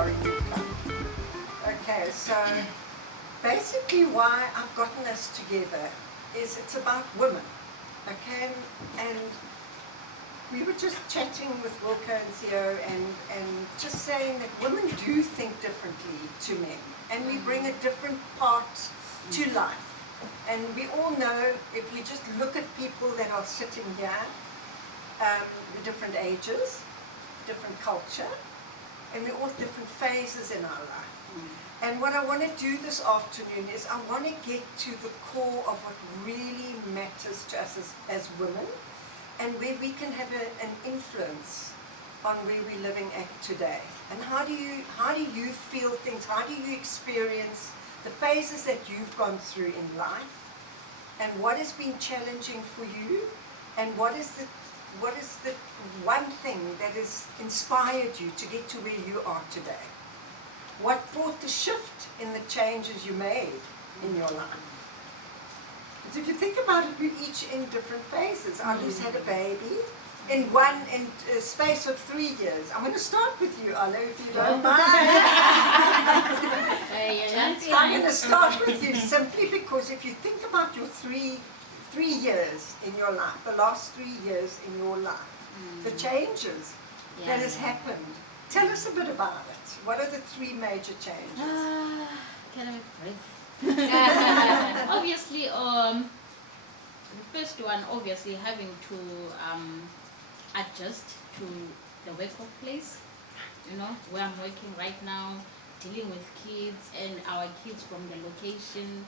sorry you've come. Okay, so basically why I've gotten us together is it's about women, okay? And we were just chatting with Wilco and Theo and just saying that women do think differently to men, and we bring a different part to life. And we all know, if we just look at people that are sitting here, different ages, different culture, and we're all different phases in our life. And what I want to do this afternoon is I want to get to the core of what really matters to us as women, and where we can have an influence on where we're living at today. And how do you feel things? How do you experience the phases that you've gone through in life? And what has been challenging for you? And what is the one thing that has inspired you to get to where you are today? What brought the shift in the changes you made in your life? Because if you think about it, we're each in different phases. Alu's had a baby in a space of 3 years. I'm going to start with you, Alu, if you don't mind. I'm going to start with you simply because if you think about your three years in your life, the last 3 years in your life, the changes that has happened. Tell us a bit about it. What are the 3 major changes? Can I breathe? Obviously, the first one, obviously, having to adjust to the workplace, you know, where I'm working right now, dealing with kids and our kids from the location,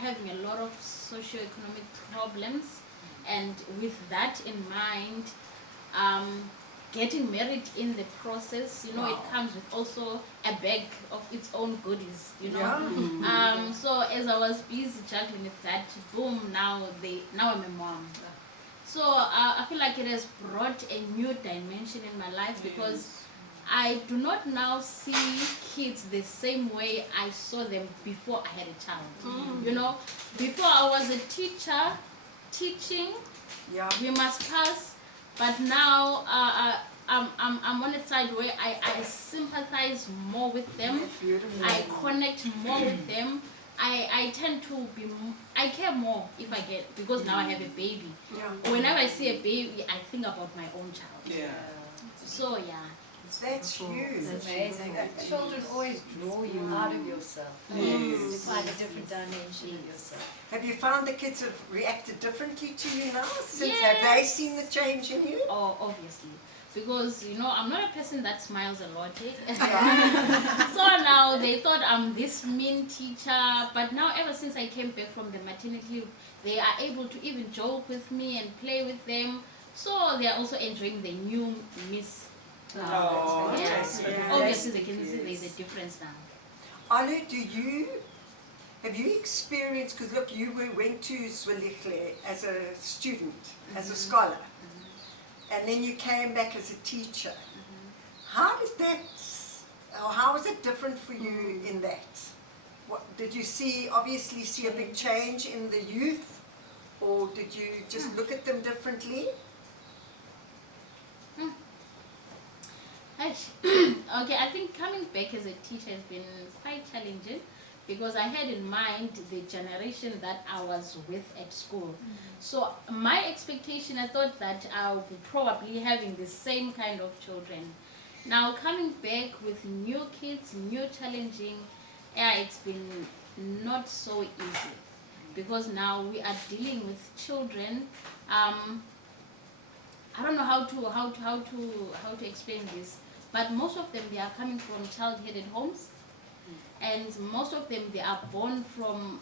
having a lot of socio-economic problems, and with that in mind, getting married in the process, you know, it comes with also a bag of its own goodies, you know. So as I was busy juggling with that, boom, now I'm a mom. So I feel like it has brought a new dimension in my life because I do not now see kids the same way I saw them before I had a child. You know, before I was a teacher, teaching, we must pass, but now I'm on a side where I sympathize more with them. I connect more with them. I tend to be, I care more if I get, because now I have a baby. Whenever I see a baby, I think about my own child. So That's huge. That's amazing. Children always draw you out of yourself. Yes. You find a different dimension of yourself. Have you found the kids have reacted differently to you now? Have they seen the change in you? Oh, obviously. Because, you know, I'm not a person that smiles a lot. So now they thought I'm this mean teacher. But now ever since I came back from the maternity leave, they are able to even joke with me and play with them. So they are also enjoying the new Miss. Obviously they can see there's a difference now. Alu, have you experienced, because look, you went to Zwelihle as a student, as a scholar, and then you came back as a teacher. How was it different for you in that? Did you obviously see a big change in the youth, or did you just look at them differently? Okay, I think coming back as a teacher has been quite challenging because I had in mind the generation that I was with at school. So my expectation, I thought that I would be probably having the same kind of children. Now coming back with new kids, new challenging, it's been not so easy because now we are dealing with children. I don't know how to explain this. But most of them, they are coming from child-headed homes, and most of them, they are born from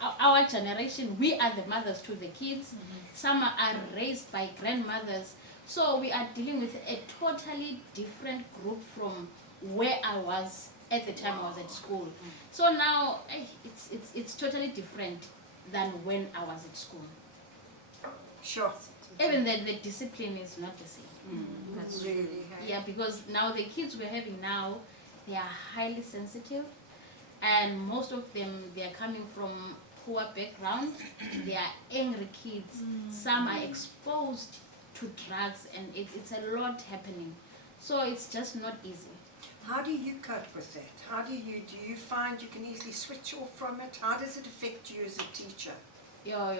our generation. We are the mothers to the kids. Some are raised by grandmothers. So we are dealing with a totally different group from where I was at the time I was at school. So now it's totally different than when I was at school. Sure. Even the discipline is not the same. That's really, yeah, because now the kids we're having now, they are highly sensitive, and most of them, they are coming from poor background. They are angry kids. Some are exposed to drugs, and it's a lot happening. So it's just not easy. How do you cope with that? Do you find you can easily switch off from it? How does it affect you as a teacher? Yeah.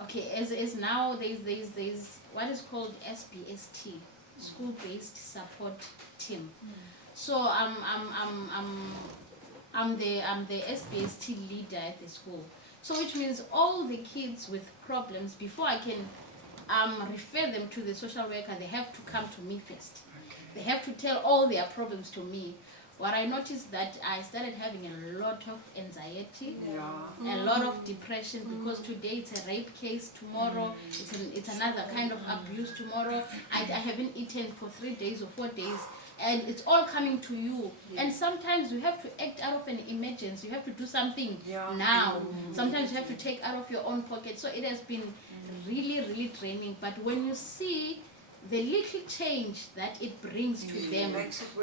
Okay, as now there's what is called SBST, school-based support team. So I'm the SBST leader at the school. So which means all the kids with problems, before I can refer them to the social worker, they have to come to me first. They have to tell all their problems to me. What I noticed that I started having a lot of anxiety, a lot of depression, because today it's a rape case, tomorrow it's another kind of abuse, tomorrow I haven't eaten for 3 days or 4 days, and it's all coming to you. And sometimes you have to act out of an emergency. You have to do something now. Sometimes you have to take out of your own pocket. So it has been really draining. But when you see the little change that it brings to them,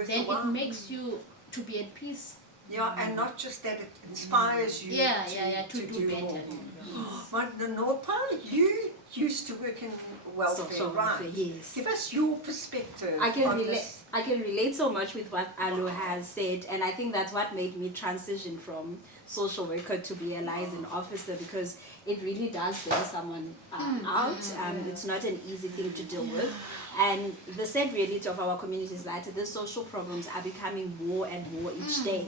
then it makes you to be at peace. Yeah, and not just that, it inspires you to do better. more. But Norpa, you used to work in welfare, Social right? welfare, yes. Give us your perspective. I can on relate. this. I can relate so much with what Alu has said, and I think that's what made me transition from social worker to be a liaison officer, because it really does bear someone out. It's not an easy thing to deal with, and the sad reality of our community is that the social problems are becoming more and more each day.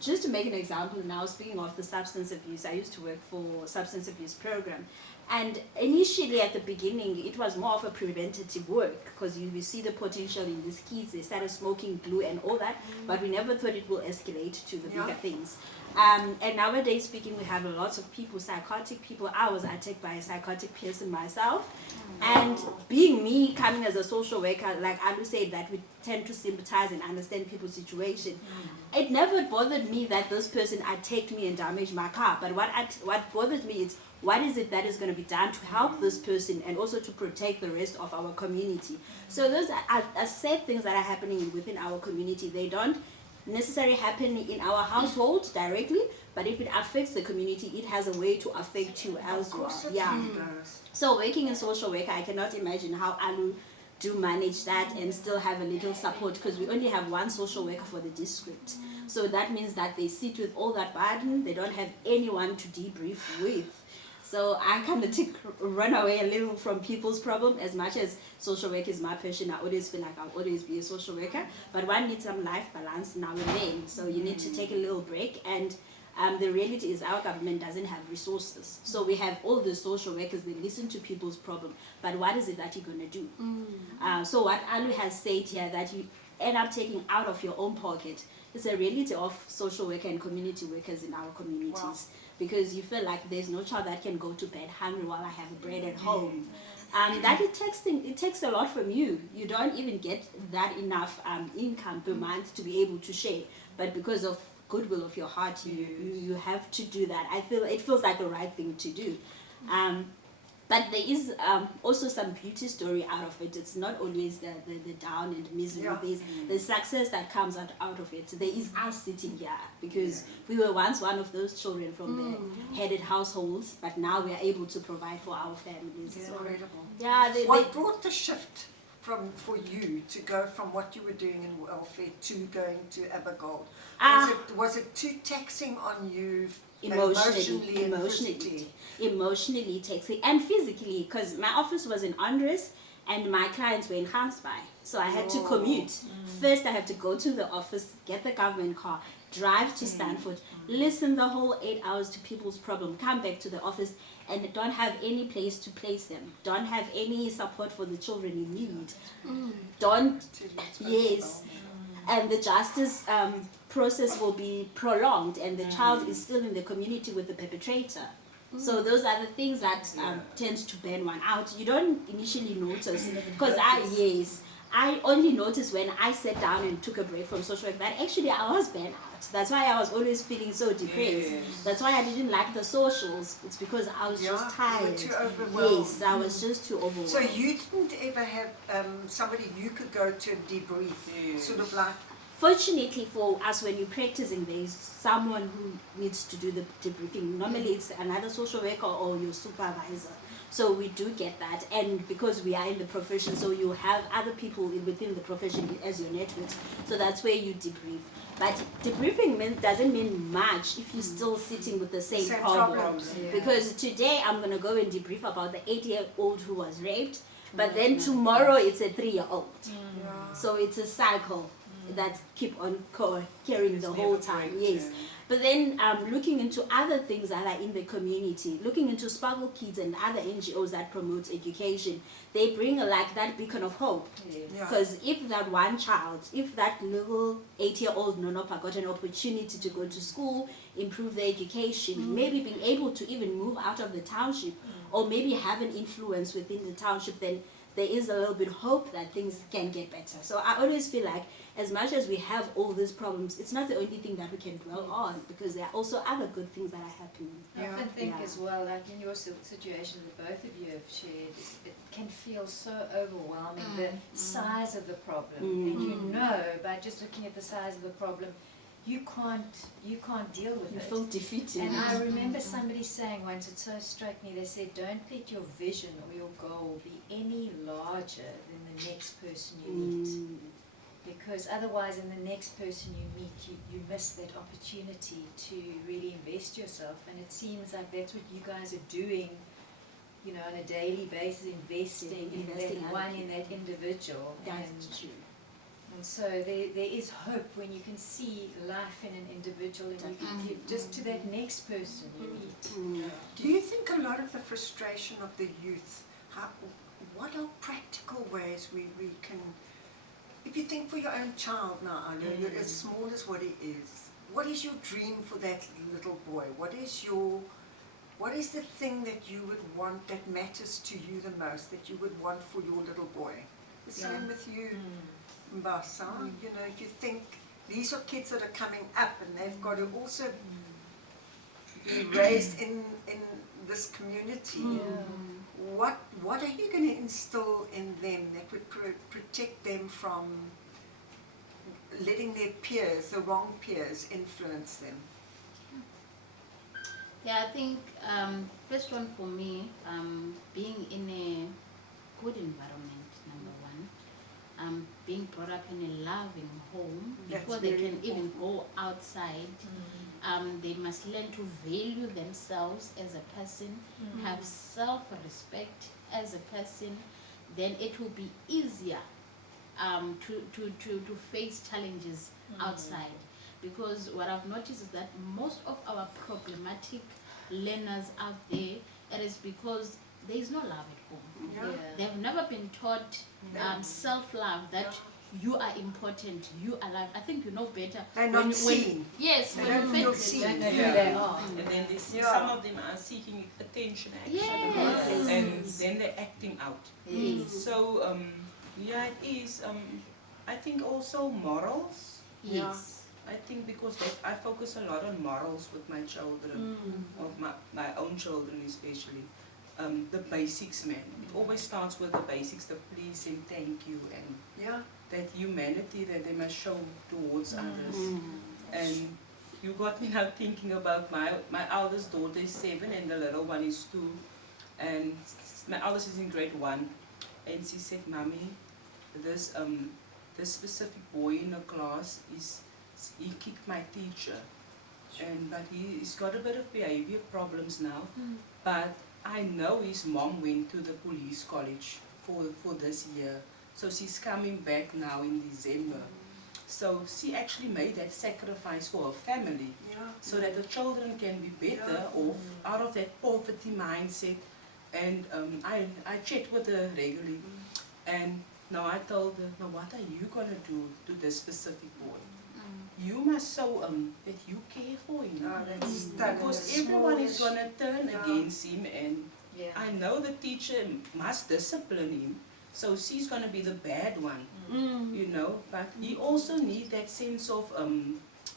Just to make an example now, speaking of the substance abuse, I used to work for substance abuse program. And initially at the beginning, it was more of a preventative work, because you see the potential in these kids. They started smoking glue and all that, but we never thought it will escalate to the bigger things. And nowadays speaking, we have a lot of people, psychotic people. I was attacked by a psychotic person myself. And being me, coming as a social worker, like Alu said, that we tend to sympathize and understand people's situation. It never bothered me that this person attacked me and damaged my car. But what bothered me is, what is it that is going to be done to help this person and also to protect the rest of our community? So those are sad things that are happening within our community. They don't necessarily happen in our household directly, but if it affects the community, it has a way to affect you as well. So working in social work, I cannot imagine how Alu do manage that and still have a little support, because we only have one social worker for the district. So that means that they sit with all that burden. They don't have anyone to debrief with. So I kind of run away a little from people's problem. As much as social work is my passion, I always feel like I'll always be a social worker. But one needs some life balance now and then. So you need to take a little break. And the reality is our government doesn't have resources. So we have all the social workers, they listen to people's problem. But what is it that you're going to do? So what Alu has said here, that you end up taking out of your own pocket, is a reality of social worker and community workers in our communities. Wow. Because you feel like there's no child that can go to bed hungry while I have bread at home. That it takes a lot from you. You don't even get that enough income per month to be able to share. But because of goodwill of your heart, you have to do that. It feels like the right thing to do. But there is also some beauty story out of it. It's not always the down and misery. There's the success that comes out of it. There is us sitting here, because we were once one of those children from the headed households, but now we are able to provide for our families. It's incredible. What brought the shift for you to go from what you were doing in welfare to going to Abergold? Was it too taxing on you? Emotionally taxing, and physically, because my office was in Andres and my clients were in Gansbaai, so I had to commute. First I had to go to the office, get the government car, drive to Stanford, listen the whole 8 hours to people's problem, come back to the office and don't have any place to place them, don't have any support for the children in need, and the justice process will be prolonged, and the child is still in the community with the perpetrator. So those are the things that tend to burn one out. You don't initially notice, because I only noticed when I sat down and took a break from social work that actually I was burnt out. That's why I was always feeling so depressed. That's why I didn't like the socials. It's because I was just tired. Too overwhelmed. Yes, I was just too overwhelmed. So you didn't ever have somebody you could go to debrief, sort of like? Fortunately for us, when you're practicing, there is someone who needs to do the debriefing. Normally it's another social worker or your supervisor. So we do get that, and because we are in the profession, so you have other people within the profession as your networks, so that's where you debrief. But debriefing doesn't mean much if you're still sitting with the same problem. problems. Yeah. Because today I'm going to go and debrief about the 8-year-old who was raped, but Mm. then tomorrow it's a 3-year-old. Yeah. So it's a cycle that keep on carrying the whole time. Yes. But then looking into other things that are in the community, looking into Sparkle Kids and other NGOs that promote education, they bring like that beacon of hope. Yes. Yeah. Because if that one child, if that little 8-year-old Nonopa got an opportunity to go to school, improve their education, maybe being able to even move out of the township, or maybe have an influence within the township, then there is a little bit of hope that things can get better. So I always feel like as much as we have all these problems, it's not the only thing that we can dwell on, because there are also other good things that are happening. I Yeah. often think Yeah. as well, like in your situation that both of you have shared, it can feel so overwhelming, the size of the problem. And you know, by just looking at the size of the problem, you can't deal with You it. feel defeated. And I remember somebody saying once, it so struck me, they said, don't let your vision or your goal be any larger than the next person you meet. Because otherwise in the next person you meet, you miss that opportunity to really invest yourself. And it seems like that's what you guys are doing, you know, on a daily basis, investing in Investing that other one, in that individual. That's true. And so there is hope when you can see life in an individual, and you can give just to that next person you meet. Do you think a lot of the frustration of the youth, what are practical ways we can, if you think for your own child now, I know you're as small as what he is, what is your dream for that little boy? What is the thing that you would want, that matters to you the most, that you would want for your little boy? The same with you, Mbasa. You know, if you think these are kids that are coming up and they've got to also be raised in this community. What are you going to instill in them that would protect them from letting their peers, the wrong peers, influence them? Yeah, I think first one for me, being in a good environment, number one, being brought up in a loving home, before they can even go outside, they must learn to value themselves as a person, have self-respect as a person, then it will be easier to face challenges outside. Because what I've noticed is that most of our problematic learners out there, it is because there is no love at home. Yeah. They've never been taught self-love, that you are important, you are loved. I think you know better. They're not seen. Yes, They when don't you feel fit- seen. Don't know who Yeah. they are. And then they see Yeah. some of them are seeking attention actually. Yes. And then they're acting out. Yes. So yeah, it is I think also morals. Yes. I think because I focus a lot on morals with my children, of my own children especially. The basics, man. It always starts with the basics, the please and thank you, and Yeah. that humanity that they must show towards others. And you got me now thinking about my eldest daughter is 7 and the little one is 2. And my eldest is in grade 1. And she said, Mommy, this specific boy in the class he kicked my teacher. But he's got a bit of behavior problems now. But I know his mom went to the police college for this year. So she's coming back now in December. So she actually made that sacrifice for her family, Yeah. so that the children can be better off out of that poverty mindset. And I chat with her regularly. And now I told her, now what are you going to do to this specific boy? You must show that you care for him. Because everyone is going to turn against him, and I know the teacher must discipline him. So she's going to be the bad one, you know. But he also needs that sense of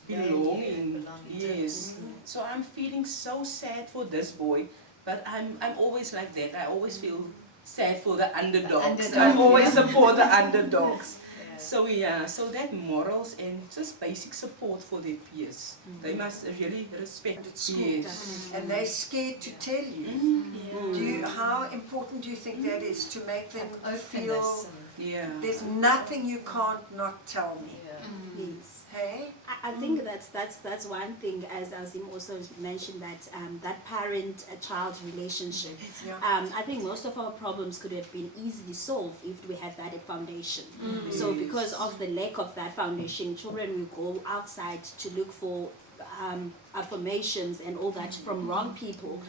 belonging. Yes. So I'm feeling so sad for this boy, but I'm always like that. I always feel sad for the underdogs. I always support the underdogs. So yeah, so that morals and just basic support for their peers. They must really respect At school, yes. and they're scared to tell you. Do you. How important do you think that is to make them feel Openness. Yeah. there's nothing you can't not tell me? Yes. Hey? I think that's one thing, as Azim also mentioned, that that parent-child relationship. Yeah. I think most of our problems could have been easily solved if we had that foundation. So because of the lack of that foundation, children will go outside to look for affirmations and all that from wrong people,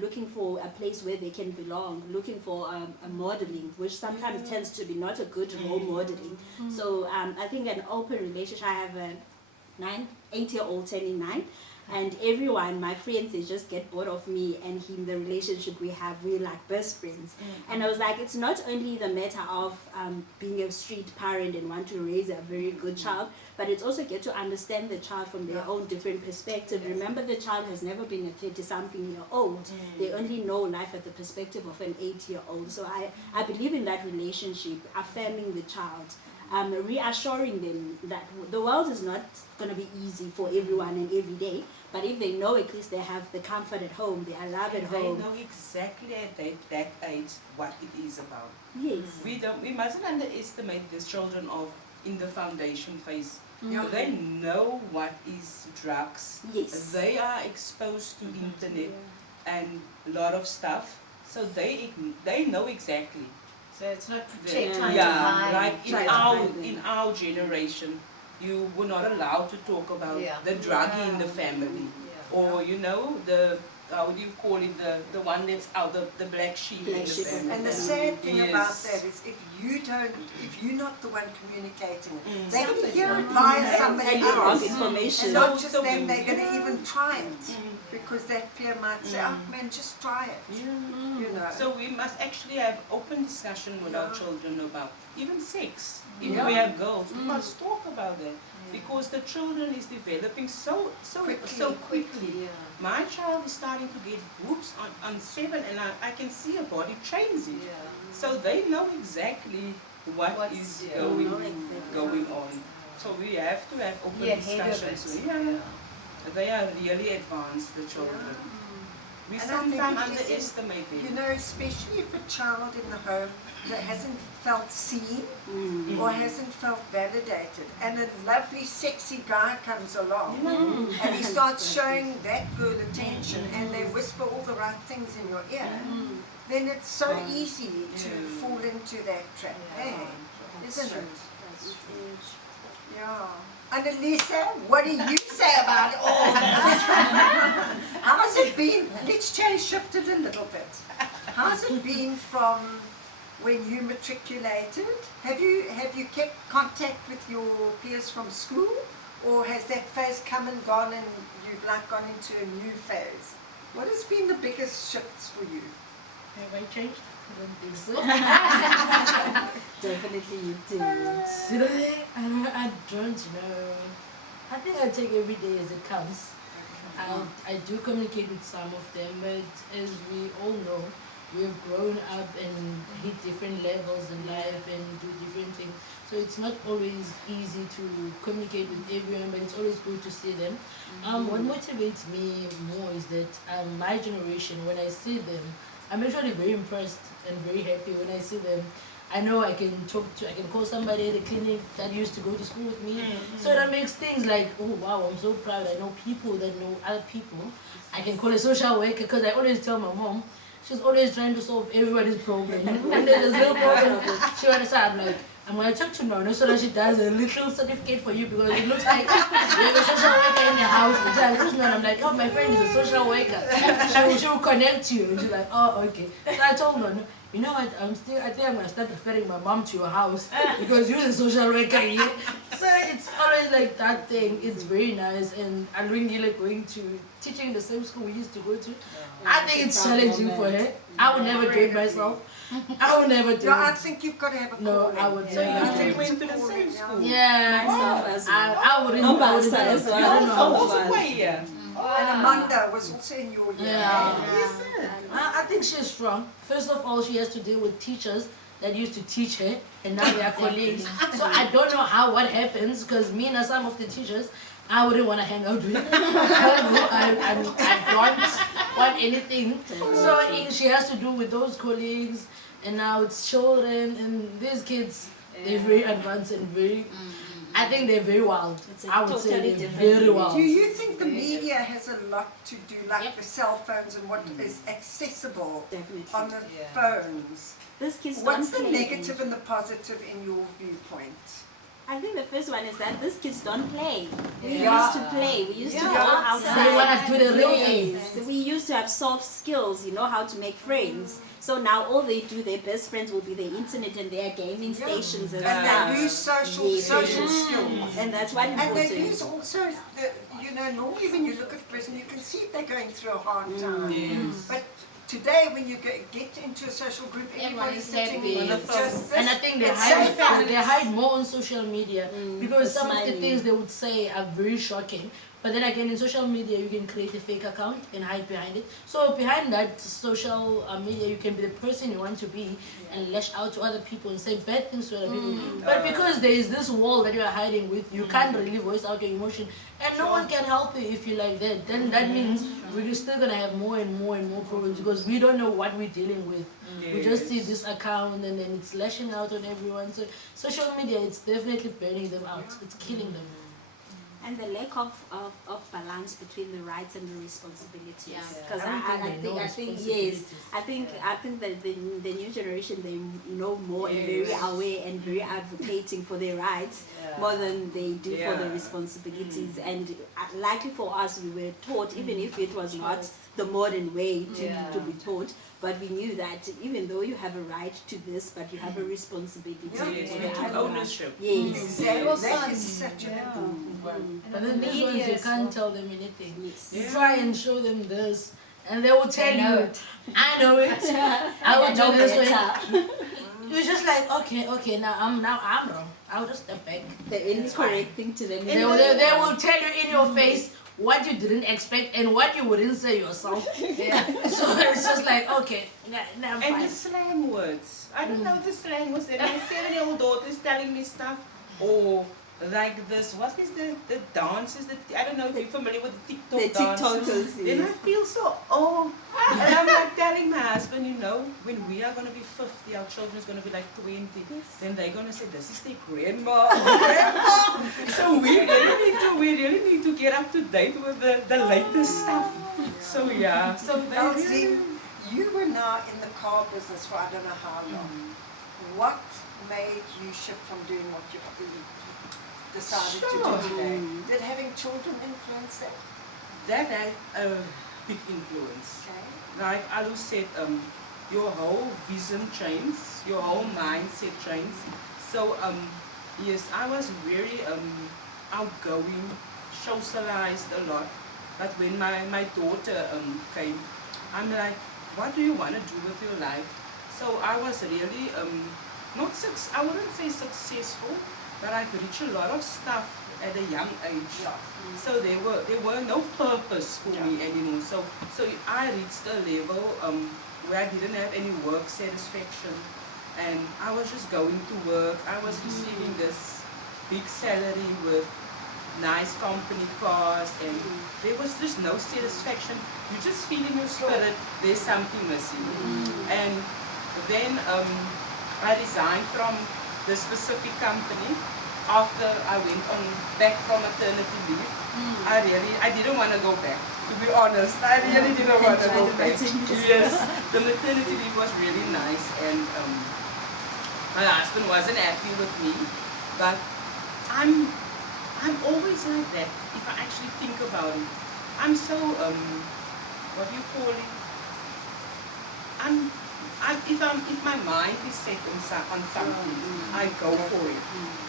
looking for a place where they can belong, looking for a modeling, which sometimes tends to be not a good role modeling. So I think an open relationship, I have a 8-year-old turning 9, and everyone, my friends, they just get bored of me and him, the relationship we have, we're like best friends. And I was like, it's not only the matter of being a street parent and want to raise a very good child, but it's also get to understand the child from their own different perspective. Remember, the child has never been a 30-something-year-old. They only know life at the perspective of an 8-year-old. So I believe in that relationship, affirming the child, reassuring them that the world is not going to be easy for everyone and every day, but if they know at least they have the comfort at home, they are loved at home. They know exactly at that age what it is about. Yes. We mustn't underestimate the children in the foundation phase. Yeah. They know what is drugs. Yes. They are exposed to internet and a lot of stuff, so they know exactly. So it's not The- protect, trying to yeah, hide. like trying to hide in them. our generation, you were not allowed to talk about the druggie in the family, or you know the how do you call it, the one that's out, the black sheep in the family. And the sad thing about Yes. that is if you're not the one communicating it, they Somebody's can hear it wrong. via somebody And the wrong else. information. And not So- just so them, we- they're going to even try it. Because that peer might say, oh man, just try it. You know. So we must actually have open discussion with our children about even sex. If Yeah. we have girls, we must talk about that because the children is developing so quickly. My child is starting to get boobs on 7, and I can see a body changing. So they know exactly what is going on. So we have to have open discussions. They are really advanced, the children. We And I think sometimes it is underestimate them. You know, especially if a child in the home that hasn't felt seen or hasn't felt validated, and a lovely, sexy guy comes along and he starts showing that girl attention and they whisper all the right things in your ear, then it's so easy to fall into that trap. Hey, isn't it? Yeah. Annalisa, what do you say about it all? How's it been? Let's shift it a little bit. How's it been from when you matriculated? Have you kept contact with your peers from school, or has that phase come and gone and you've like gone into a new phase? What has been the biggest shifts for you? Have I changed? I don't think so. Definitely you did. Did I don't know. I think I take every day as it comes. I do communicate with some of them, but as we all know, we have grown up and hit different levels in life and do different things. So it's not always easy to communicate with everyone, but it's always good to see them. What motivates me more is that my generation, when I see them, I'm actually very impressed and very happy when I see them. I know I can call somebody at the clinic that used to go to school with me. So that makes things like, oh wow, I'm so proud. I know people that know other people. I can call a social worker because I always tell my mom, she's always trying to solve everybody's problem. When there's a little problem, she will say, I'm like, I'm going to talk to Nona so that she does a little certificate for you because it looks like you have a social worker in your house. And she's like, who's Nona? I'm like, oh, my friend is a social worker. She will connect you. And she's like, oh, okay. So I told Nona, you know what, I think I'm going to start referring my mom to your house because you're a social worker here. So it's always like that thing. It's very nice. And I really like going to teaching in the same school we used to go to. I think it's challenging for her. I would never do it myself. I would never do No, I it. think you've got to have a No, calling. I would So never you do three it. went to the same school? Yeah, Myself as well. I wouldn't. No, I wouldn't Basa do as it. well. I don't know. Oh, also way here. And Amanda was also in your year. Yeah. Yes, sir. I think she's strong. First of all, she has to deal with teachers that used to teach her, and now they are colleagues. So I don't know what happens, because me and some of the teachers, I wouldn't want to hang out with. I don't want anything. So she has to do with those colleagues, and now it's children, and these kids, they're very advanced and very, I think they're very wild. I would say totally they're different very wild. Do you think the media has a lot to do, like Yep. the cell phones and what is accessible Definitely. on the phones? These kids What's don't the play. negative and the positive in your viewpoint? I think the first one is that these kids don't play. We Yeah. used to play. We used to Yeah. go They outside. want to do the real Yes. thing. We used to have soft skills, how to make friends. So now all they do, their best friends will be their internet and their gaming stations and And stuff. they lose social Yes. skills. And that's what And they important. lose also, normally when you look at a person, you can see if they're going through a hard time. Yes. But today, when you get into a social group, everybody's Everybody's sitting happy. just And I this. think they It's hide, safer. they hide more on social media because the some of the smiling. things they would say are very shocking. But then again, in social media, you can create a fake account and hide behind it. So behind that social media, you can be the person you want to be and lash out to other people and say bad things to other people. But because there is this wall that you are hiding with, you can't really voice out your emotion, and no one can help you if you like that. Then that means we're still gonna have more and more and more problems because we don't know what we're dealing with. We just see this account and then it's lashing out on everyone. So social media, it's definitely burning them out. It's killing them. And the lack of balance between the rights and the responsibilities. Yeah. Because I don't I think they know think yes, responsibilities. I think that the new generation, they know more and very aware and very advocating for their rights more than they do for the Yeah. responsibilities. And likely for us, we were taught, even if it was not the modern way to be taught, but we knew that even though you have a right to this, but you have a responsibility Yeah. Yes, for we the took other. ownership. Yes. Exactly. That is such an important one. But then these ones, you can't tell them anything. Yes. You try and show them this, and they will tell know you, it. I know it. I will do this way. better. You're just like, okay, now I'm wrong. I'll just step back. The only correct thing to them is They will tell you in your face what you didn't expect and what you wouldn't say yourself. So it's just like, okay, now I'm And fine. the slang words. I don't know the slang words. And my 7-year-old daughter is telling me stuff. Or like this, what is the dances? I don't know if you're familiar with the TikTok the dances. TikTokers. Then I Yes. feel so old. And I'm like telling my husband, when we are going to be 50, our children is going to be like 20. Then they're going to say, this is their grandma. Grandma. So we really need to get up to date with the latest stuff. So yeah. So they Now, really, Zim, you were now in the car business for I don't know how long. What made you shift from doing what you decided to Sure. do today? Did having children influence that? that had a big influence. Okay. Like Alu said, your whole vision changes, your whole mindset changes. So yes, I was very outgoing, socialized a lot. But when my daughter came, I'm like, what do you want to do with your life? So I was really I wouldn't say successful, but I reached a lot of stuff at a young age. So there were no purpose for me anymore. So I reached a level where I didn't have any work satisfaction, and I was just going to work. I was receiving this big salary with nice company cars, and there was just no satisfaction. You just feel in your spirit there's something missing. And then I resigned from the specific company after I went back from maternity leave. I didn't want to go back, to be honest. I really didn't want to go back. Yes, the maternity leave was really nice, and my husband wasn't happy with me, but I'm always like that. If I actually think about it, I'm so what do you call it? If my mind is set on something, I go for it.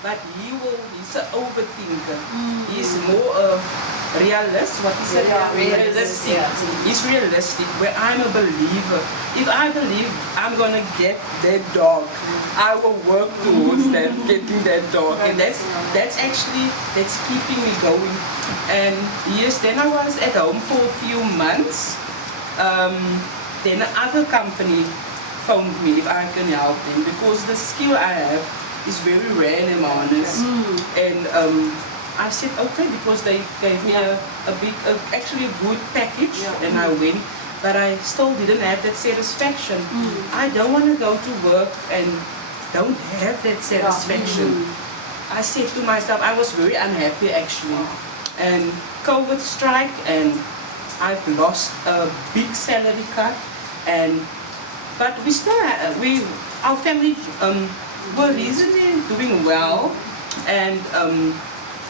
But he's an overthinker. He's more a realist. What is it? Realistic. He's realistic. Where I'm a believer. If I believe I'm gonna get that dog, I will work towards that, getting that dog. And that's keeping me going. And yes, then I was at home for a few months. Then another company phoned me if I can help them because the skill I have is very rare in Hermanus. And I said okay because they gave me actually a good package and I went, but I still didn't have that satisfaction. I don't want to go to work and don't have that satisfaction. I said to myself, I was very unhappy actually. And COVID strike and I've lost a big salary cut, but we still our family were reasonably doing well. And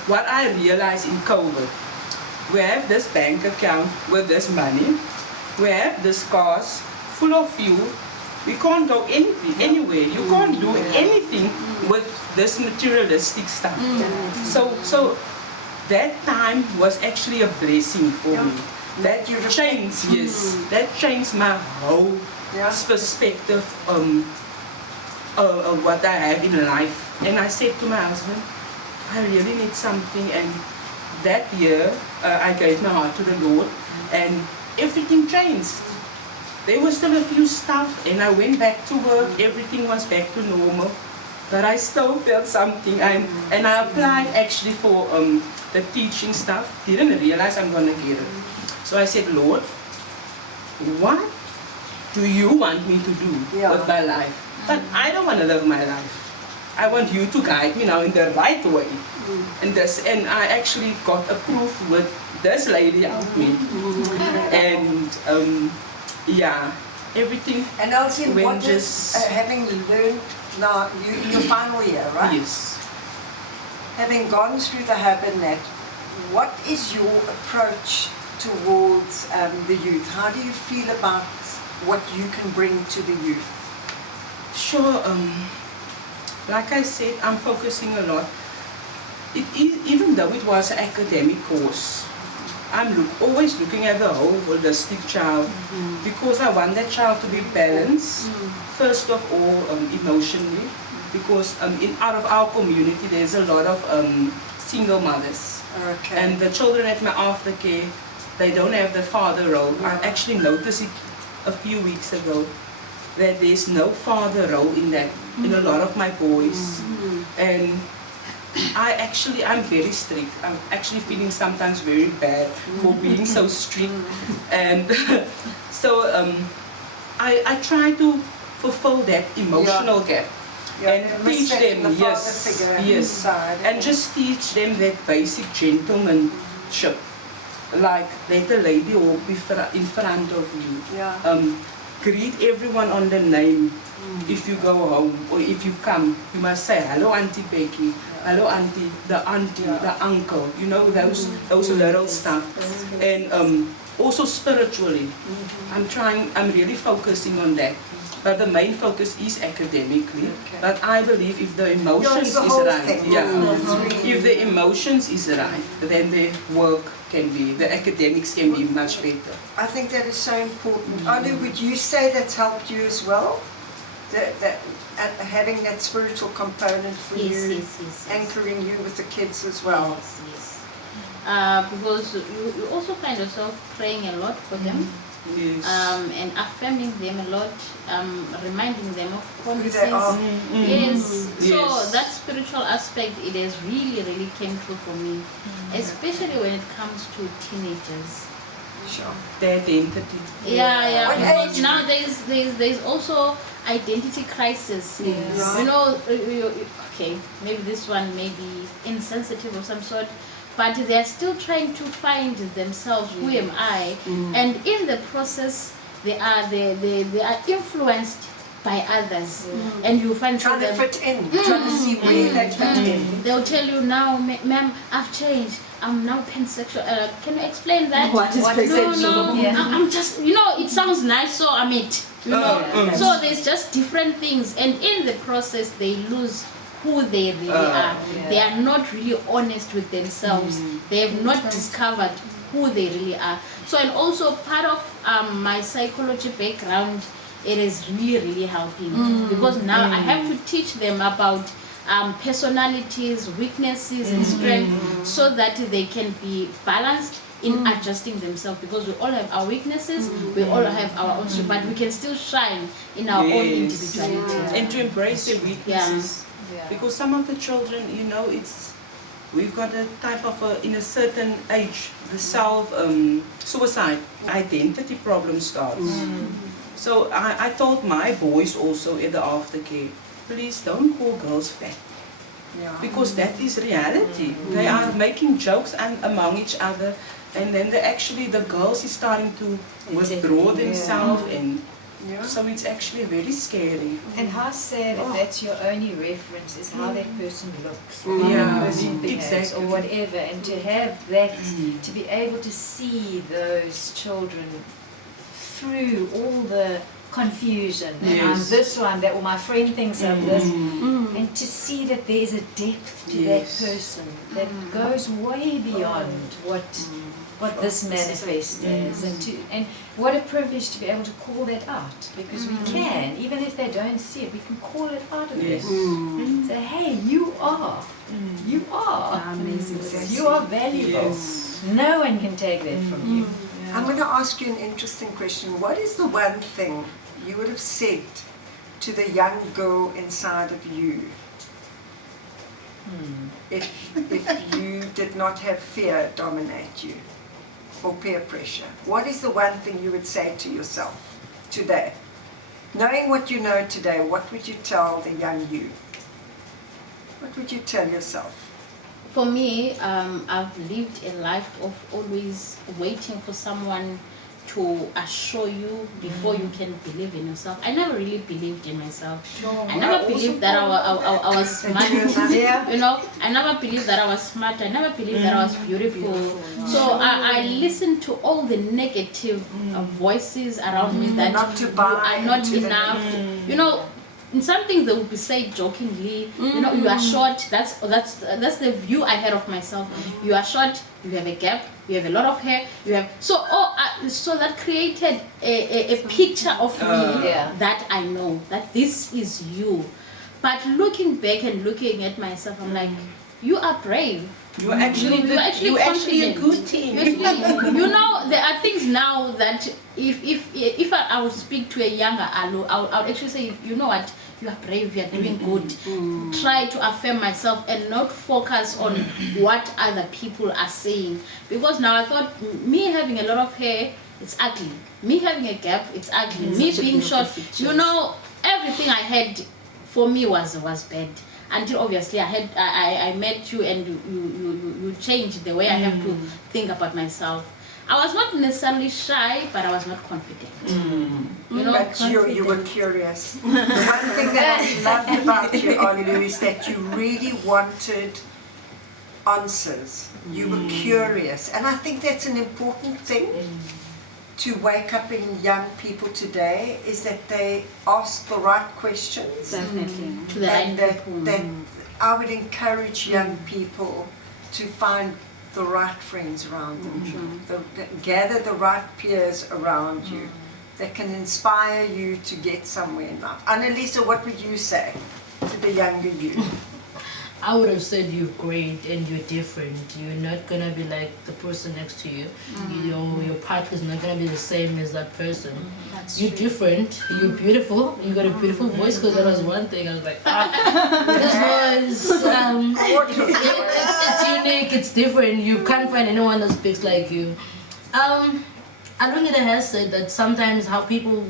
what I realized in COVID, we have this bank account with this money, we have this cars full of fuel. We can't go anywhere. You can't do anything with this materialistic stuff. So that time was actually a blessing for me. That changed, that changed my whole perspective of what I have in life. And I said to my husband, I really need something. And that year, I gave my heart to the Lord, and everything changed. There was still a few stuff, and I went back to work. Everything was back to normal, but I still felt something. And I applied actually for the teaching stuff. Didn't realize I'm gonna get it. So I said, Lord, what do you want me to do with my life? But I don't want to live my life. I want you to guide me now in the right way. And I actually got approved with this lady helped me. And everything. And Elsie, what went is, having learned now, your final year, right? Yes. Having gone through the hub and that, what is your approach towards the youth? How do you feel about what you can bring to the youth? Sure. Like I said, I'm focusing a lot. Even though it was an academic course, I'm always looking at the whole holistic child because I want that child to be balanced, first of all, emotionally, because out of our community, there's a lot of single mothers. Okay. And the children at my aftercare, they don't have the father role. I actually noticed it a few weeks ago, that there's no father role in that, in a lot of my boys. And I'm very strict. I'm actually feeling sometimes very bad for being so strict. And so I try to fulfill that emotional gap. And teach them, and just teach them that basic gentlemanship. Like, let a lady walk in front of you. Greet everyone on the name. If you go home or if you come, you must say, hello, Auntie Becky. Hello, auntie, the uncle, you know, those little stuff. And also spiritually, I'm really focusing on that. But the main focus is academically. But I believe if the emotions is right, if the emotions is right, then the work can be, the academics can be much better. I think that is so important. Olu, would you say that's helped you as well? That having that spiritual component for you, anchoring you with the kids as well. Yes. Because you also find yourself praying a lot for them. Yes. And affirming them a lot, reminding them of Who they are. Yes. So Yes. that spiritual aspect, it has really came through for me, especially when it comes to teenagers. Sure. Their identity. Yeah. What Because age? now there's also identity crisis. Yes. You know, okay, maybe this one may be insensitive of some sort, but they're still trying to find themselves. Who am I? And in the process, they are influenced by others, and you find Trying to them fit in, trying to see where they fit in. They'll tell you now, ma'am, I've changed. I'm now pansexual. Can you explain that? What is pansexual? No, Yeah. I'm just, it sounds nice, so I'm it. You know. So there's just different things, and in the process, they lose who they really are. They are not really honest with themselves. They have not discovered who they really are. So, and also part of my psychology background, it is really helping because now I have to teach them about personalities, weaknesses, and strength, so that they can be balanced in adjusting themselves, because we all have our weaknesses, we all have our own strength, but we can still shine in our own individuality. And to embrace their weaknesses. Yeah. Because some of the children, you know, we've got a type of in a certain age, the suicide identity problem starts. So I told my boys also in the aftercare, please don't call girls fat. Because that is reality. They are making jokes among each other, and then the girls is starting to withdraw themselves, and so it's actually very scary. And how sad if that's your only reference is how that person looks, or how Yeah, that person behaves, exactly. or whatever, and to have that, to be able to see those children through all the confusion, that I'm Yes. this one, that, or my friend thinks I'm this, and to see that there's a depth to that person that goes way beyond what this manifest is, and what a privilege to be able to call that out, because we can, even if they don't see it, we can call it out of Yes. them. Say, hey, you are amazing, you are valuable. Yes. No one can take that from you. I'm going to ask you an interesting question. What is the one thing you would have said to the young girl inside of you if you did not have fear dominate you, or peer pressure? What is the one thing you would say to yourself today? Knowing what you know today, what would you tell the young you? What would you tell yourself? For me, I've lived a life of always waiting for someone to assure you before you can believe in yourself. I never really believed in myself. I never believed that I was smart. You know, I never believed that I was smart. I never believed that I was beautiful. So I listened to all the negative voices around me that Not to you buy are not into the- enough. You know, in some things they will be said jokingly, you know, you are short. That's the view I had of myself. You are short. You have a gap. You have a lot of hair. You have so that created a picture of me that I know that this is you. But looking back and looking at myself, I'm like, you are brave. You're actually a good team. You know, there are things now that if I would speak to a younger Alu, I would actually say, you know what, you are brave, you are doing good. Try to affirm myself and not focus on what other people are saying. Because now I thought me having a lot of hair, it's ugly. Me having a gap, it's ugly. Me being short, you know, everything I had for me was bad. Until obviously I met you and you changed the way I have to think about myself. I was not necessarily shy, but I was not confident. You know, But you were curious. The one thing that I loved about you, Olu, is that you really wanted answers. You were curious. And I think that's an important thing to wake up in young people today, is that they ask the right questions. Definitely. to the right And that people. I would encourage young people to find the right friends around them, gather the right peers around you that can inspire you to get somewhere in life. Annalisa, what would you say to the younger you? I would have said you're great and you're different. You're not gonna be like the person next to you. Your path is not gonna be the same as that person. You're different. You're beautiful. You got a beautiful voice, because that was one thing I was like, this voice. It's unique. It's different. You can't find anyone that speaks like you. Alungida has said that sometimes how people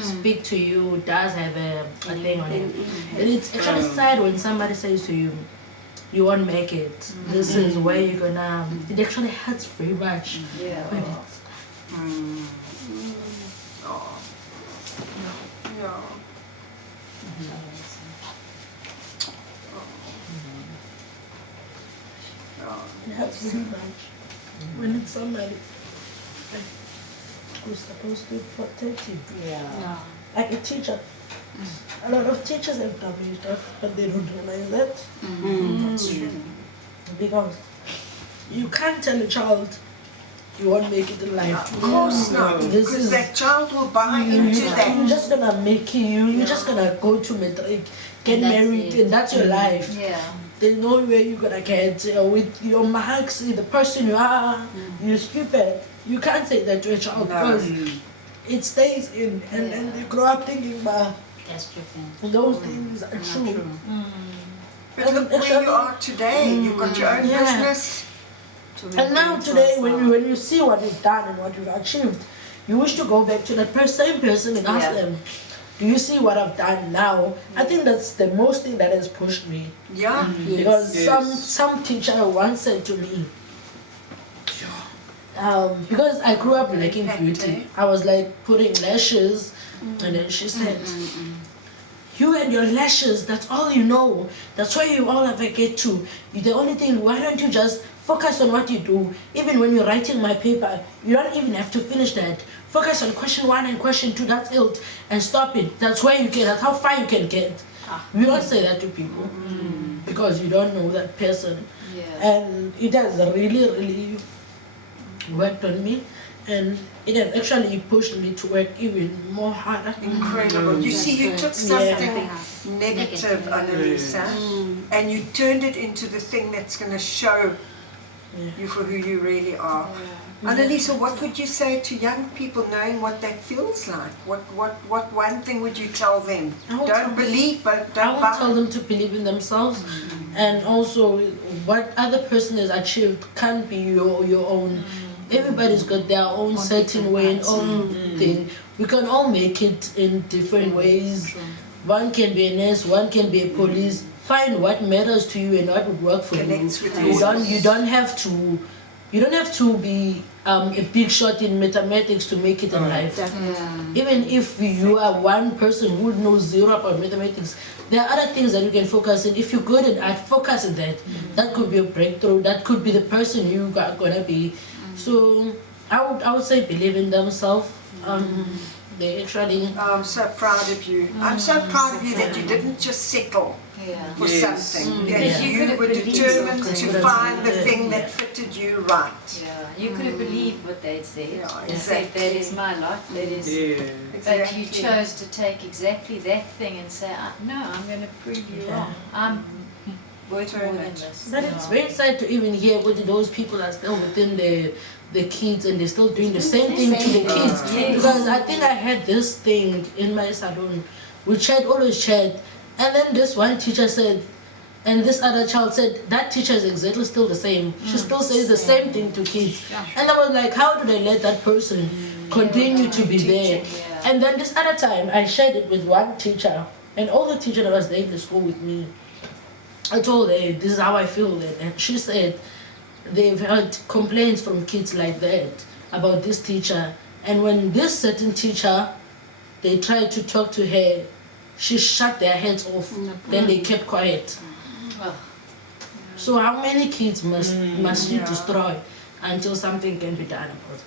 speak to you does have a thing on it. And it's actually sad when somebody says to you, you won't make it. This is where you're gonna. It actually hurts very much. Yeah. When it's, it hurts very much when it's somebody who's supposed to protect you. Like a teacher. A lot of teachers have done stuff, but they don't realize that. That's true. Because you can't tell a child you won't make it in life. Of course not, This because is- that child will buy into that. You're just gonna make you. You're just gonna go to matric. get That's married, it. and that's your life. Yeah. There's no way you're gonna get with your marks, the person you are, you're stupid. You can't say that to a child No. because it stays in, and then they grow up thinking, bah, That's true. those things are Not true. But look where you are today. You've got your own Yeah. business. And now today, when you see what you've done and what you've achieved, you wish to go back to that same person and ask Yeah. them, do you see what I've done now? I think that's the most thing that has pushed me. Yeah. Because Yes. some teacher once said to me, because I grew up liking beauty, I was like putting lashes, and then she said, you and your lashes, that's all you know. That's where you all ever get to. The only thing, why don't you just focus on what you do? Even when you're writing my paper, you don't even have to finish that. Focus on question 1 and question 2, that's it. And stop it. That's where you get, that's how far you can get. We don't say that to people because you don't know that person. Yeah. And it has really, really worked on me. And it has actually pushed me to work even more harder. Incredible. You see, you took something negative, Annalisa, and you turned it into the thing that's going to show you for who you really are. Annalisa, what would you say to young people knowing what that feels like? What one thing would you tell them? Don't believe, but I don't would buy. tell them to believe in themselves, and also what other person has achieved can't be your own. Everybody's got their own certain way and own thing. We can all make it in different ways. One can be a nurse, one can be a police. Find what matters to you and what would work for Connects with you. you. You don't have to be a big shot in mathematics to make it in life. Even if you are one person who knows zero about mathematics, there are other things that you can focus on. If you're good at art, focus on that. That could be a breakthrough. That could be the person you are gonna be. So I would say believe in themselves. They actually. I'm so proud of you. I'm so proud of you that you didn't just settle for something. That you could have were believed determined to something. find the thing that fitted you right. Yeah, you could have believed what they'd said. Yeah, And said, exactly. that is my lot, that is... But you chose to take exactly that thing and say, no, I'm going to prove you wrong. I'm worth more than this. But it's very sad to even hear what those people are still within the kids and they're still doing the same thing to the kids. Yes. Because I think I had this thing in my salon. We always chat. And then this one teacher said, and this other child said, that teacher is exactly still the same. She still says the same thing to kids. And I was like, how do they let that person continue to be there? And then this other time, I shared it with one teacher, and all the teacher that was there in the school with me, I told her, this is how I feel. And she said, they've heard complaints from kids like that about this teacher. And when this certain teacher, they tried to talk to her, she shut their heads off. Then they kept quiet. So how many kids must she destroy until something can be done about it?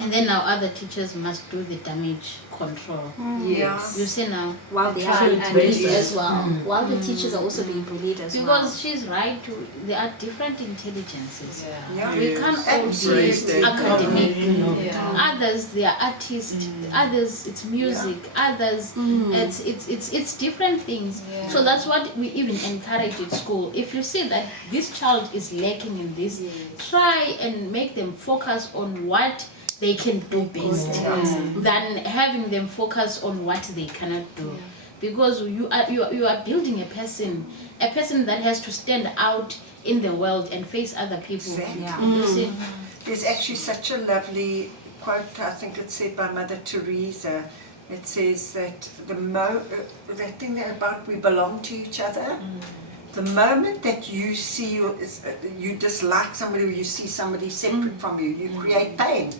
And then now other teachers must do the damage control. Yes. You see now, While they are Try being and bullied do as well. While the teachers are also being bullied as well. because she's right, there are different intelligences. Yeah. We can't all Absolutely. be academic. Yeah. Others they are artists, others it's music, others it's different things. Yeah. So that's what we even encourage at school. If you see that this child is lacking in this, try and make them focus on what they can do best than having them focus on what they cannot do. Because you are building a person that has to stand out in the world and face other people. Exactly. You see? There's actually such a lovely quote, I think it's said by Mother Teresa. It says that that thing about we belong to each other, the moment that you see you dislike somebody or you see somebody separate from you, you create pain.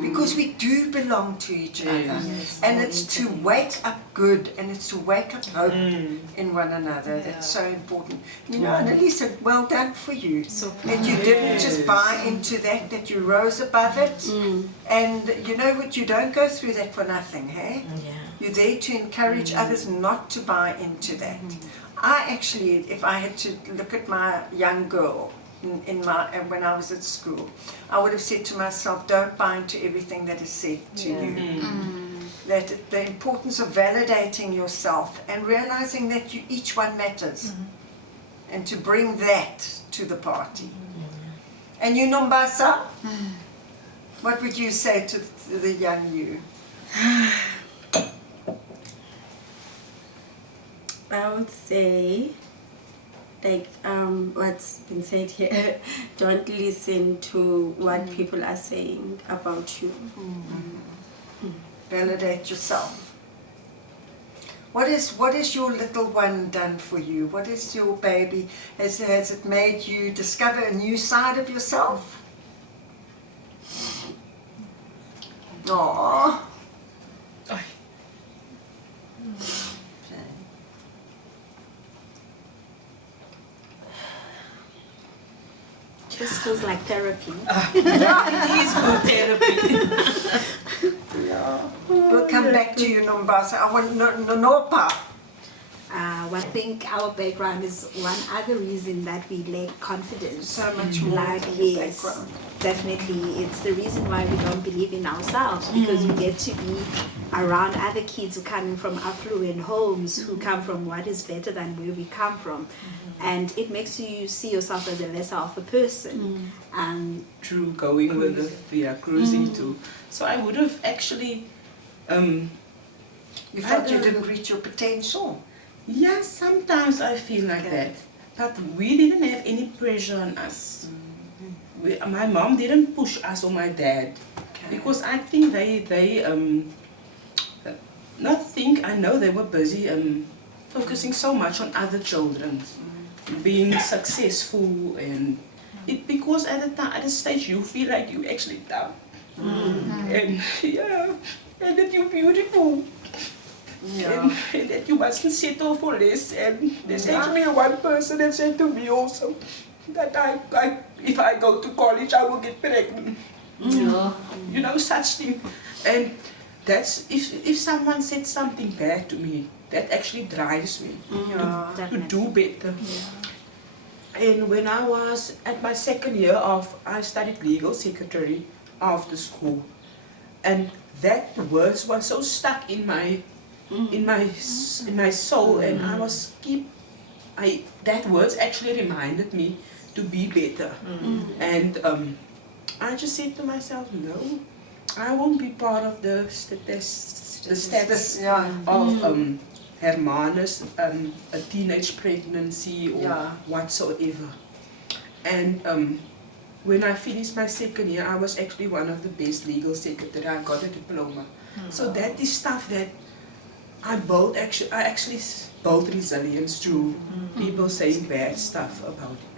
Because we do belong to each other. And it's to wake up good and it's to wake up hope in one another. That's so important. You know, Annalisa, well done for you. That you didn't just buy into that you rose above it. And you know what, you don't go through that for nothing, hey? You're there to encourage others not to buy into that. I actually, if I had to look at my young girl, when I was at school, I would have said to myself, don't buy into everything that is said to you. that the importance of validating yourself and realizing that each one matters, and to bring that to the party. And you, Nombasa, what would you say to the young you? I would say, like what's been said here, don't listen to what people are saying about you. Validate yourself. What is your little one done for you? What is your baby? Has it made you discover a new side of yourself? Aww. Just feels like therapy. It is good therapy. Yeah. We'll come back to you, Nombasa. I want Nonopa. I think our background is one other reason that we lack confidence. So much more Like, than the yes, background. definitely. It's the reason why we don't believe in ourselves, because we get to be around other kids who come in from affluent homes, who come from what is better than where we come from. And it makes you see yourself as a lesser of a person. True, going with the cruising too. So I would have actually, You felt you didn't reach your potential. yeah, sometimes I feel like that. But we didn't have any pressure on us. My mom didn't push us or my dad. Because I think they I know they were busy focusing so much on other children, being successful, and because at the stage you feel like you actually down, and and that you're beautiful, and that you mustn't settle for less. And there's actually one person that said to me also that I if I go to college I will get pregnant. You know, such thing. And that's if someone said something bad to me, that actually drives me to do better. And when I was at my second year I studied legal secretary after school, and that words was so stuck in my soul, and I was that words actually reminded me to be better. And I just said to myself, no, I won't be part of the stats of Hermanus, a teenage pregnancy or whatsoever. And when I finished my second year, I was actually one of the best legal secretary. I got a diploma. So that is stuff that I actually built resilience through people saying bad stuff about you.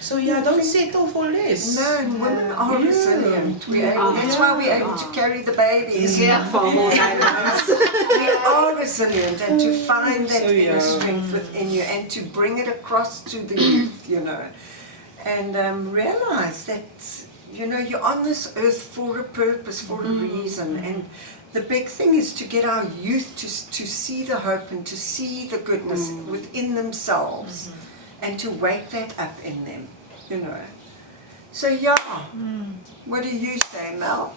So don't settle for less. No, women are resilient. That's why we're able to carry the babies For a whole 9 months. We are resilient, and to find that inner strength within you and to bring it across to the youth, and realize that, you're on this earth for a purpose, for a reason. And the big thing is to get our youth to see the hope and to see the goodness within themselves, and to wake that up in them, So what do you say, Mel?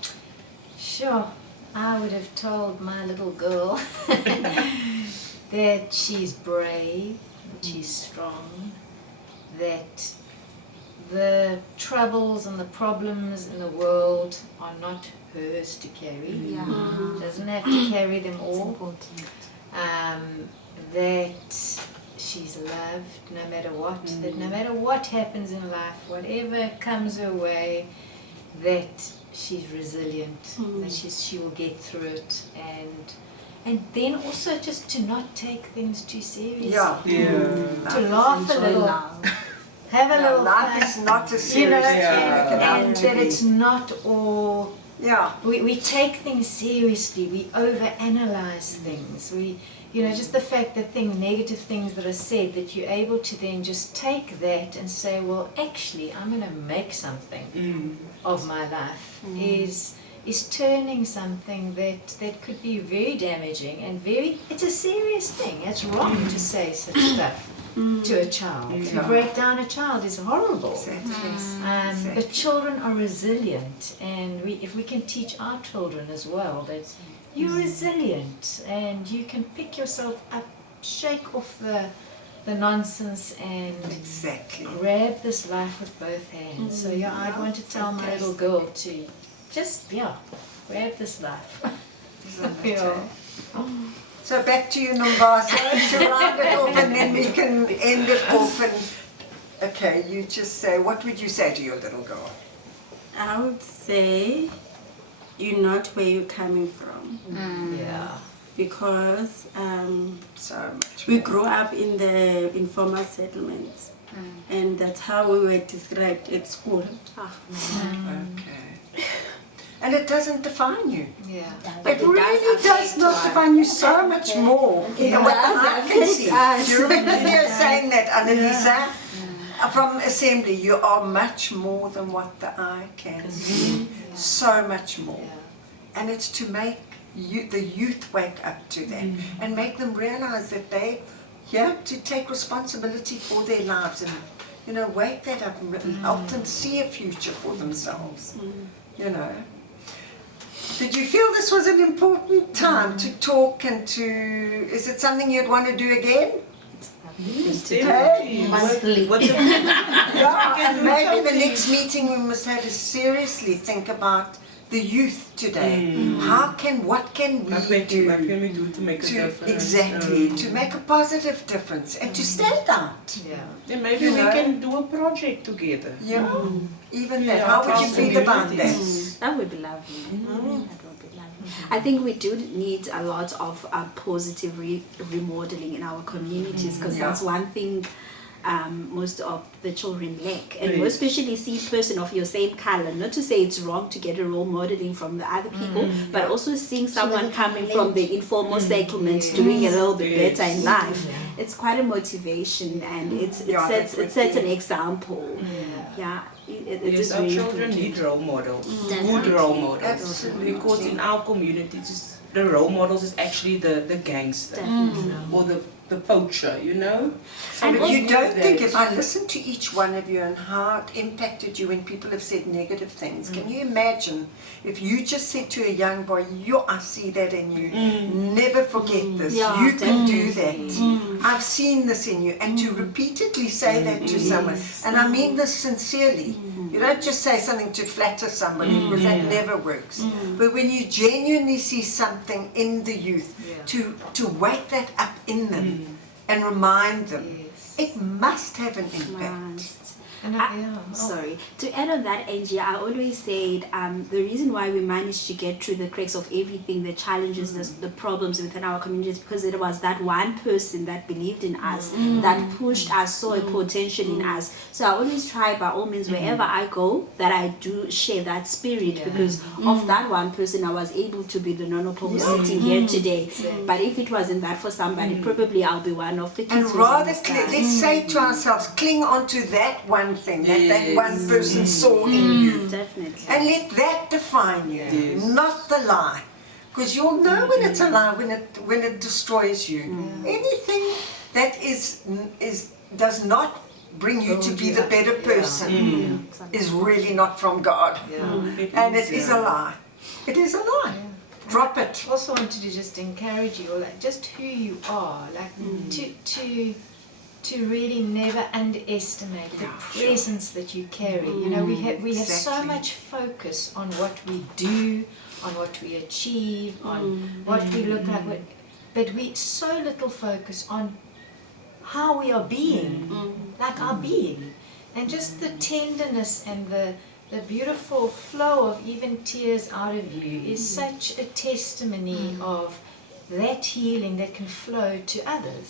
Sure, I would have told my little girl that she's brave, she's strong, that the troubles and the problems in the world are not hers to carry. She doesn't have to carry them all. That she's loved no matter what, that no matter what happens in life, whatever comes her way, that she's resilient, that she will get through it, and then also just to not take things too seriously. To laugh a little, have a little Life fun, is not as serious as you make it out and to that be. it's not all. We take things seriously, we overanalyze things, just the fact that negative things that are said, that you're able to then just take that and say, well, actually, I'm going to make something of my life, is turning something that could be very damaging and it's a serious thing. It's wrong to say such stuff to a child. To break down a child is horrible. But children are resilient, and if we can teach our children as well that you're resilient and you can pick yourself up, shake off the nonsense and Exactly. grab this life with both hands. So yeah, I want to tell my little girl to just, grab this life. Yeah. So back to you, Nombasa, to round it off, and then we can end it off. And okay, you just say, what would you say to your little girl? I would say you're not where you're coming from. Yeah. Because So much. we grew up in the informal settlements, and that's how we were described at school. Okay. And it doesn't define you. Yeah. But It really does not define you so much more than what the eye can see. Do you remember you saying that, Annalisa? From Assembly, you are much more than what the eye can see. So much more. And it's to make the youth wake up to that and make them realize that they have to take responsibility for their lives and, you know, wake that up and help them see a future for themselves. You know. Did you feel this was an important time to talk and to, is it something you'd want to do again? Definitely. Monthly. Yeah, and maybe the next meeting we must have is seriously think about the youth today. What can we What can we do? do to make a difference? Exactly, to make a positive difference and to stand out. Yeah. Then maybe You we know? can do a project together. Yeah, even that. Yeah, How would you across feel about that? communities. That would be lovely. That would be lovely. I think we do need a lot of positive remodeling in our communities because that's one thing most of the children lack. And we especially see a person of your same color, not to say it's wrong to get a role modeling from the other people, but also seeing someone coming from the informal settlement doing a little bit better in life. It's quite a motivation and it sets an example. Yeah. It Yes, is our really children important. need role models, Definitely. good role models. Absolutely. Because in our communities, the role models is actually the gangster Definitely. or the poacher, you know. And we you need don't think, that. if I listen to each one of you and how it impacted you when people have said negative things, can you imagine if you just said to a young boy, I see that in you, never forget this, Yeah, you can do definitely. that, I've seen this in you, and to repeatedly say that to someone, and I mean this sincerely. You don't just say something to flatter somebody, because that never works. But when you genuinely see something in the youth, to wake that up in them and remind them, it must have an impact. Must. And Sorry. To add on that, Angie, I always said the reason why we managed to get through the cracks of everything, the challenges, the problems within our communities, because it was that one person that believed in us, that pushed us, saw a potential in us. So I always try by all means, wherever I go, that I do share that spirit because of that one person, I was able to be the Nonopo sitting here today. But if it wasn't that for somebody, probably I'll be one of the kids. And who's rather, on the stand. let's say to ourselves, cling on to that one thing that one person saw in you. Definitely. And let that define you, Yes. not the lie. Because you'll know when it's a lie, when it destroys you. Anything that does not bring you to be the better person is really not from God. And it is a lie. It is a lie. Drop it. I also wanted to just encourage you, like just who you are, like to really never underestimate the presence that you carry. You know, we have so Exactly. much focus on what we do, on what we achieve, on what we look like, but we so little focus on how we are being, like our being, and just the tenderness and the beautiful flow of even tears out of you is such a testimony of that healing that can flow to others.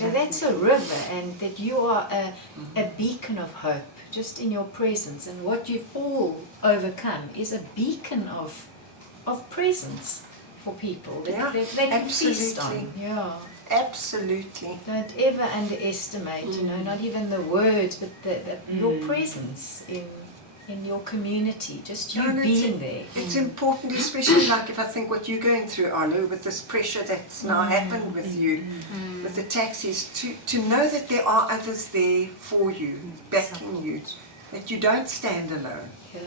That's a river, and that you are a beacon of hope just in your presence, and what you've all overcome is a beacon of presence for people that they can feast on. absolutely. Yeah. Absolutely. Don't ever underestimate, you know, not even the words, but your presence in your community, just you No, and being there. It's important, especially like if I think what you're going through, Arlo, with this pressure that's now happened with you, with the taxis, to know that there are others there for you, backing you, that you don't stand alone. Yeah.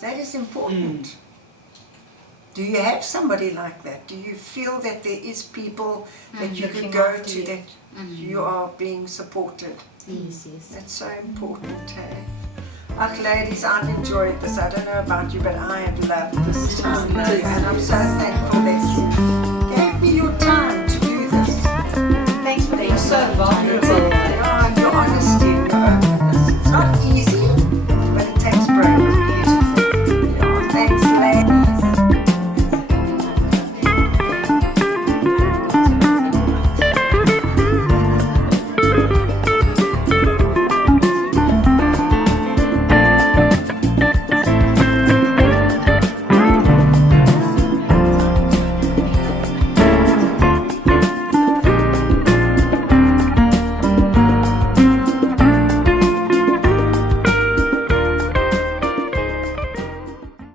That is important. Do you have somebody like that? Do you feel that there is people that you could Looking go after to, you. that you are being supported? Yes, yes. That's so important, hey? Ach, ladies, I've enjoyed this. I don't know about you, but I have loved this time with you, and I'm so thankful that you gave me your time to do this. Thanks for being so vulnerable.